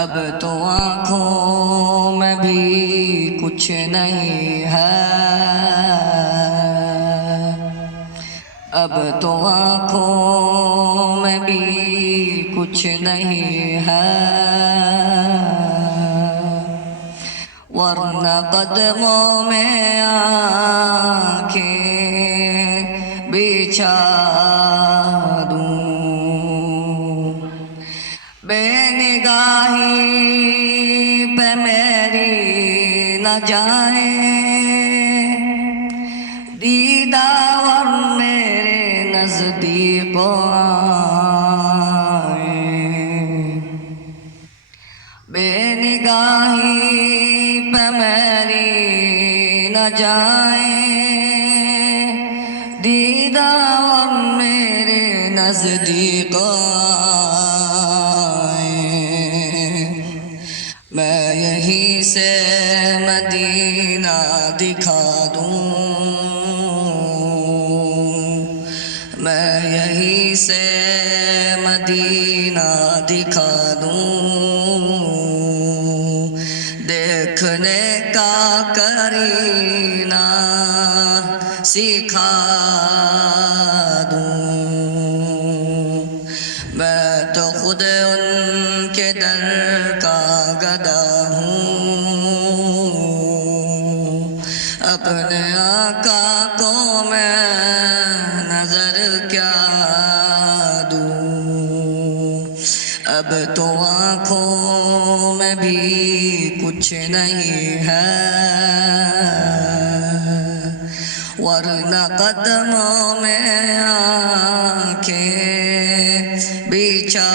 اب تو آنکھوں میں بھی کچھ نہیں ہے، اب تو آنکھوں میں بھی کچھ نہیں ہے، ورنہ قدموں میں آنکھیں بچھا دوں، بے نگاہی پہ میری نہ جائے دیدار میرے نزدیک آئے، بے نگاہی پہ میری نہ جائے دیدار میرے نزدیک میں یہیں سے مدینہ دکھا دوں، میں یہیں سے مدینہ دکھا دوں، دیکھنے کا کرینہ سکھا دوں، میں تو خود ان کے در کا گدا ہوں، اپنے آقا کو میں نظر کیا دوں، اب تو آنکھوں میں بھی کچھ نہیں ہے، ورنہ قدموں میں آنکھیں بچھا